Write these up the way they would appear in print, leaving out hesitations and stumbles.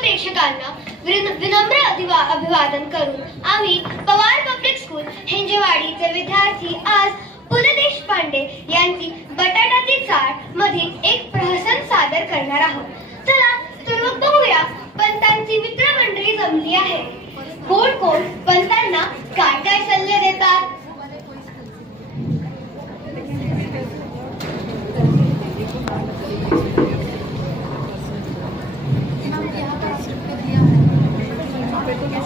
प्रेक्षकांना विनम्र अभिवादन करून आम्ही पवार पब्लिक स्कूल हिंजेवाडीचे विद्यार्थी आज पु ल देशपांडे यांची बटाट्याची चाळ मधील एक प्रहसन सादर करणार आहोत। चला तर मग बघूया पंतांची मित्रमंडळी जमली आहे। कोण कोण पंतांना काय काय सल्ले देतात।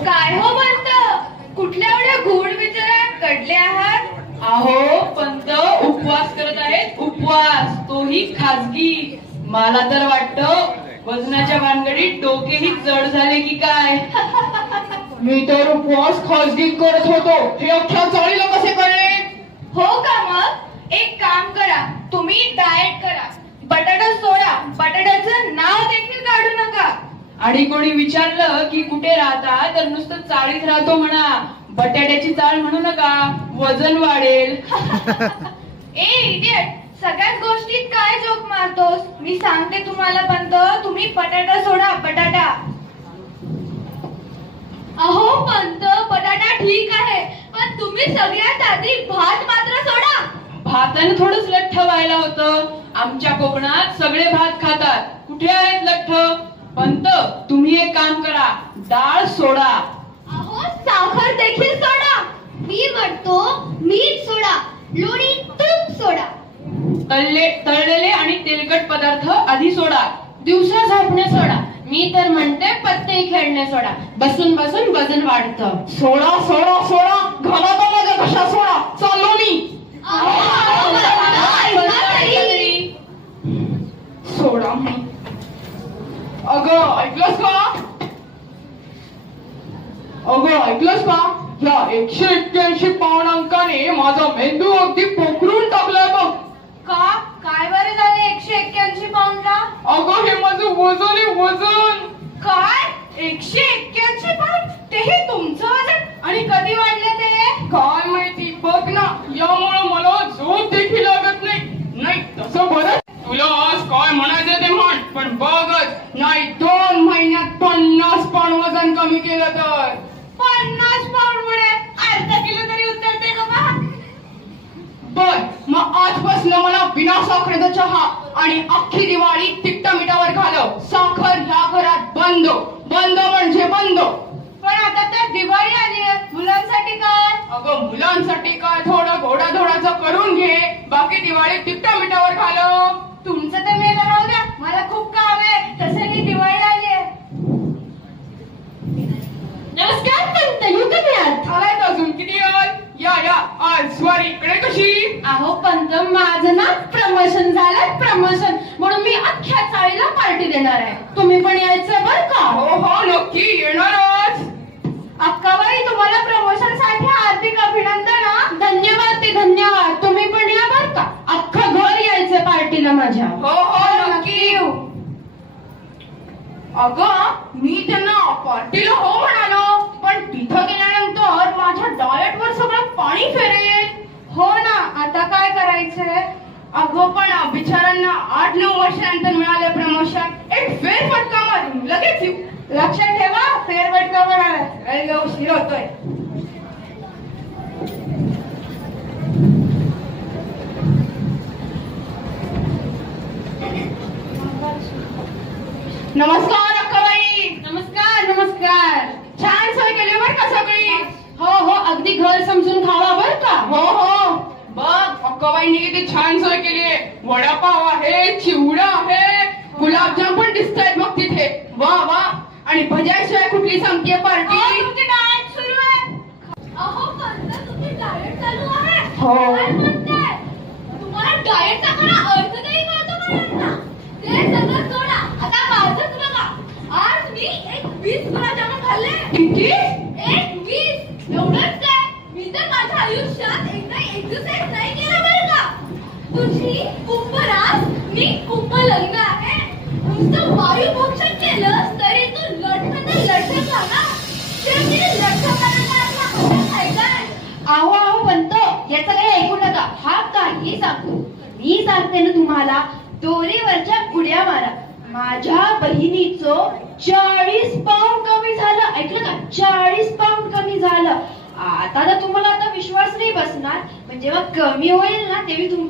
काय हो पंत, कुठल्या एवढ्या गूढ विचारात कडले आहात? अहो पंत उपवास करत आहेत, उपवास, तोही खाजगी। मला तर वाटतं वजनाच्या भानगडीत डोकेही जड झाले की काय। मी तर उपवास खाजगी करत होतो, हे अख्ख्या चाळीला कसे कळले? हो का? मग एक काम करा, तुम्ही डाएट करा, बटाटा सोडा, बटाट्याचं नाव देखील काढू नका। आणि कोणी विचारलं की कुठे राहता तर नुसतं चाळीत राहतो म्हणा, बटाट्याची चाळ म्हणू नका, वजन वाढेल। ए इडियट, सगळ्याच गोष्टीत काय जोक मारतोस? मी सांगते तुम्हाला पंत, तुम्ही बटाटा सोडा, बटाटा। अहो पंत, बटाटा ठीक आहे, पण तुम्ही सगळ्यात आधी भात मात्र सोडा। भातानं थोडंच लठ्ठ व्हायला होतं, आमच्या कोकणात सगळे भात खातात, कुठे आहेत लठ्ठ? पंत तुम्ही एक काम करा, डाळ सोडा। अहो साखर देखील सोडा। मी म्हणतो मीठ सोडा, लोणी तूप सोडा। तळलेले आणि तेलकट पदार्थ आधी सोडा। दिवसा झोपणे सोडा। मी तर म्हणते पत्ते खेळणे सोडा, बसून बसून वजन वाढतं। सोडा सोडा सोडा, घाला माझ्या कशा सोडा, चाललो मी। सोडा मी। अगं ऐकलंस का? या 181 पाऊंड अंकाने माझा मेंदू अगदी पोखरून टाकलाय बघ। का? काय बरे झाले 181 पाऊंडला? अगं हे माझं वजन आहे, वजन। काय? 181 पाऊंड? तेही तुमचं वजन? आणि कधी वाढले ते? काय माहिती, बघ ना, यामुळे मला झोप देखील लागत नाही तसं बरं, तुला आज काय म्हणायचं ते म्हण, पण बघच नाही 2 महिन्यात 50 पाऊंड वजन कमी केलं तर। 50 पाऊंड मुळे अर्धा किलो तरी उतरते का बा? बर मग आजपासून मला बिना साखरेचा चहा आणि अख्खी दिवाळी तिखट मिठावर घालव। साखर ह्या घरात बंद, बंद म्हणजे बंद। पण आता तर दिवाळी आली आहे, मुलांसाठी काय? अगं मुलांसाठी काय, थोडं घोडाधोडाचं करून घे, बाकी दिवाळी तिखट मिठावर घालव। तुमचं तर मेला राहू द्या, मला खूप काम आहे, तसंही दिवाळी आली आहे। नमस्कार पंत, येऊ का मी आज? आलाय अजून किती याल? या आज स्वारी इकडे कशी? अहो पंत, माझं ना प्रमोशन झालं, प्रमोशन, म्हणून मी अख्ख्या चाळीला पार्टी देणार आहे, तुम्ही पण यायचं बर का? हो नक्की येणारच। अक्काबाई, तुम्हाला प्रमोशन साठी हार्दिक अभिनंदन। धन्यवाद ते धन्यवाद, तुम्ही पण या बर का, अख्खं घर यायचं पार्टीला माझ्या। हो नक्की येऊ। अगं मी त्यांना पार्टीला हो म्हणालो, पण तिथं गेल्यानंतर माझ्या डाएट वर सगळं पाणी फेरेल। हो ना, आता काय करायचंय? अगं पण बिचारांना 8-9 वर्षानंतर मिळाले प्रमोशन, एक फेरफटका मारून लगेच येऊ। लक्षात ठेवा, फेरफटका म्हणाला, उशीर होतोय। नमस्कार अक्काबाई। नमस्कार नमस्कार, छान सोय केली बर का सगळी। हो अगदी घर समजून खावा बर का। हो बघ अक्काबाईंनी किती छान सोय केली आहे, वडापाव आहे, चिवडा आहे, गुलाबजाम पण दिसत आहेत बघ तिथे, वा। आणि भज्याशिवाय कुठली संपतीये पार्टी? तुमची डाएट सुरू आहे। अहो पंत, तुमची डाएट चालू आहे? हो। काय म्हणताय? तुम्हाला डाएटचा खरा अर्थ तरी कळतो का यांना? ते सगळं सोडा, आता माझंच बघा, आज मी 20 गुलाबजामुन खाल्ले। किती? 20, एवढंच काय? मी तर माझ्या आयुष्यात एकदा एक्सरसाइज नाही केला बरं का। तुझी कुंभरास, मी कुंभलग्न आहे, नुसतं वायुमोक्षण केलं तरी तू लठ्ठ झाला। शेवटी लठ्ठ करण्याचा हात आहे काय? अहो पंत, याचं काही ऐकू नका, हा काही सांगतो, मी सांगते ना तुम्हाला, दोरीवरच्या उड्या मारा, माझ्या बहिणीचं 40 पाऊंड कमी झालं. ऐकलं का? 40 पाऊंड कमी झालं. आता तर तुम्हाला आता विश्वास नाही बसणार, पण जेव्हा कमी होईल ना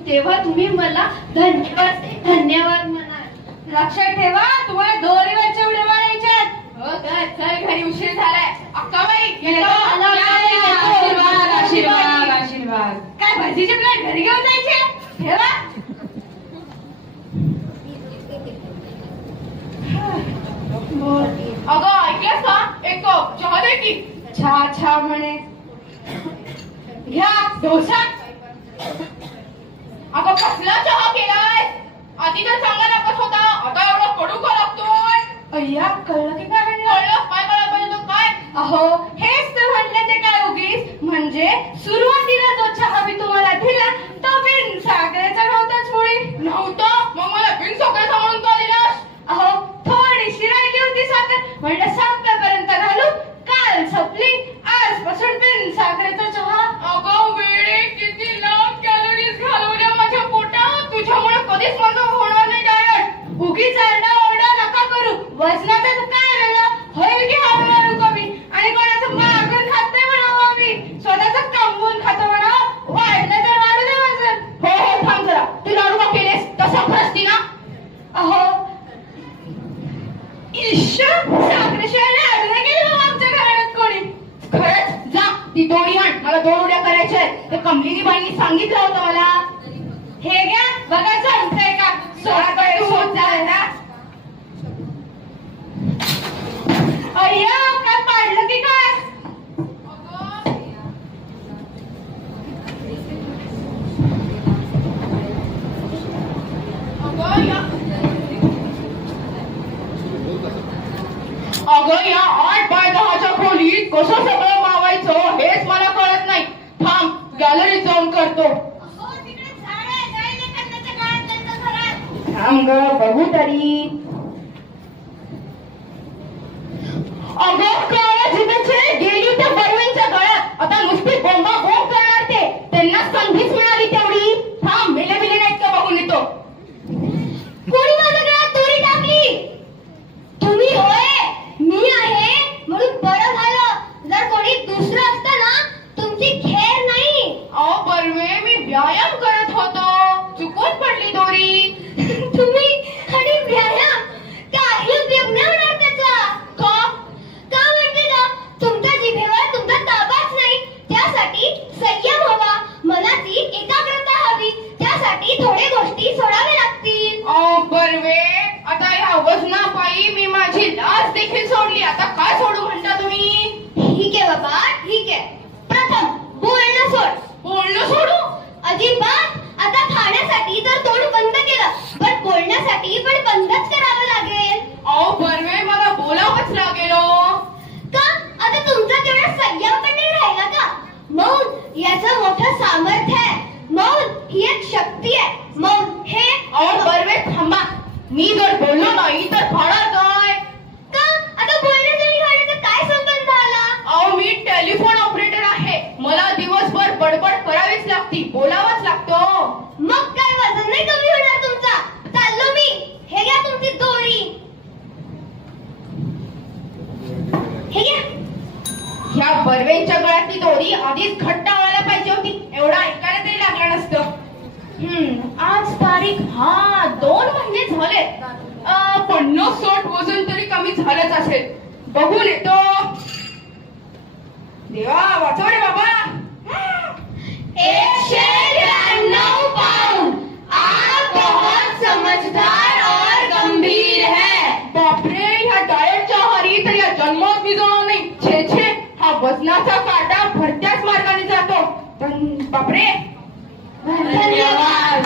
तेव्हा तुम्ही मला धन्यवाद म्हणाल. लक्षात ठेवा, तुम्हाला दोरीवरचे उड्या मारायच्यात. हो काय, चल घरी उशीर झालाय. अक्काबाई येतो, आला, आशीर्वाद, आशीर्वाद, आशीर्वाद. काय भजीचे प्लेट घरी घेऊन जायचे? ठेवा. अगं ऐकलंस का? एक कप चहा दे की. छा छा म्हणे. घ्या डोसा. अगं कसला चहा केलाय? आधी तर चांगला लागत होता, आता एवढा कडू का लागतोय? अय्या, कळलं की काय म्हणलं? कळलं काय करायला पाहिजे तो काय? अहो, हेच तर म्हणलं ते काय उगीच. म्हणजे सुरुवातीला जो चहा मी तुम्हाला दिला तो बिन साखरेचा नव्हताच मुळी. नव्हतं? मग मला बिन साखरेचा म्हणून का दिलास? अहो, थोडीशी राहिली होती साखर, म्हणलं संपेपर्यंत घालू. काल संपली, आजपासून बिन साखरेचा चहा. अगं वेडे, किती लाख कॅलरीज घालवल्या माझ्या पोटात. तुझ्यामुळे कधीच माझं होणार नाही डायट. उगीच आरडा नका करू. वजनाचं तर काय वेगळं, होईल की हळूहळू कमी. आणि कोणाचं मागून खात नाही म्हणावं आम्ही, स्वतःच कमवून खातो म्हणावं. वाढलं तर वाढू दे वजन. हो हो थांब जरा. तू लाडू का केलेस? तसं खरंच ना? अहो, साखरेशिवाय लाडू नाही केले बाबा आमच्या घराण्यात कोणी. खरंच जा ती दोरी आण, मला 2 उड्या करायच्या आहेत. ते कमलिनी बाईंनी सांगितलं होतं मला. हे घ्या, बघा जमतंय का. सोडाकडे सोड जा. अय्या, काय पाडलं की काय? अगं या 8 बाय 10च्या खोलीत कसं सगळं मावायचं हेच मला कळत नाही. थांब, गॅलरीत जाऊन करतो. थांब ग, बघू तरी. अगं काळ्या जिभेचे गेली त्या बर्वेंच्या गळ्यात. आता नुसती बोंबा बोंब करणार ते. त्यांना संधीच मिळाली तेवढी. थांब, मेले मेले नाहीत का बघून येतो. कोणी माझ्या गळ्यात दोरी टाकली? तुम्ही होय? मी आहे म्हणून बरं झालं. जर कोणी दुसरं असतं ना, तुमची खेर नाही. अहो बर्वे, मी व्यायाम करत होतो, चुकून पडली दोरी. तुम्ही आणि व्यायाम काही उपयोग नाही होणार त्याचा. का म्हणते ना, तुमच्या जिभेवर तुमचा ताबाच नाही. त्यासाठी संयम हवा, मनाची एकाग्रता हवी. त्यासाठी थोडे गोष्टी सोडाव्या लागतील. अहो बर्वे, आता ह्या वजनापायी मी माझी लाज देखील सोडली. आता काय सोडू म्हणता तुम्ही? ठीक आहे बाबा, ठीक आहे. प्रथम बोलणं सोड. बोलणं सोडू? अजिबात. आता खाण्यासाठी तर तोंड बंद केलं, पण बोलण्यासाठी पण बंदच करावं लागेल. अहो बर्वे, मला बोलावंच लागेल हो. का? आता तुमचा तेवढा संयम पण नाही राहिला का? मौन याचं मोठं सामर्थ्य आहे. मौन ही एक शक्ती आहे. मौन हे अहो बर्वे थांबा. मी जर बोललो नाही तर खाणार काय? का? आता बोलण्याचा आणि खाण्याचा काय संबंध आला? अहो मी टेलिफोन ऑपरेटर आहे. मला दिवसभर बडबड करावीच लागती, बोलावंच लागतं. मग काय वजन नाही कमी होणार तुमचा. चाललो मी. हे घ्या तुमची दोरी. हे घ्या. ह्या बर्वेंच्या गळ्यातली दोरी आधीच घट्ट व्हायला पाहिजे होती. एवढा ऐकायला तरी लागलं नसतं. आज तारीख 2 महिने झाले. 50-60 वजन तरी कमी झालंच असेल. बघून येतो. देवा वाचव रे बाबा. 193 पाउंड. आप बहुत समझदार और गंभीर है. बापरे, ह्या डाएटच्या आहारी तर या जन्मात मी जाणार नाही. छे छे, हा वजनाचा काटा भरत्याच मार्गाने जातो. पण बापरे. धन्यवाद.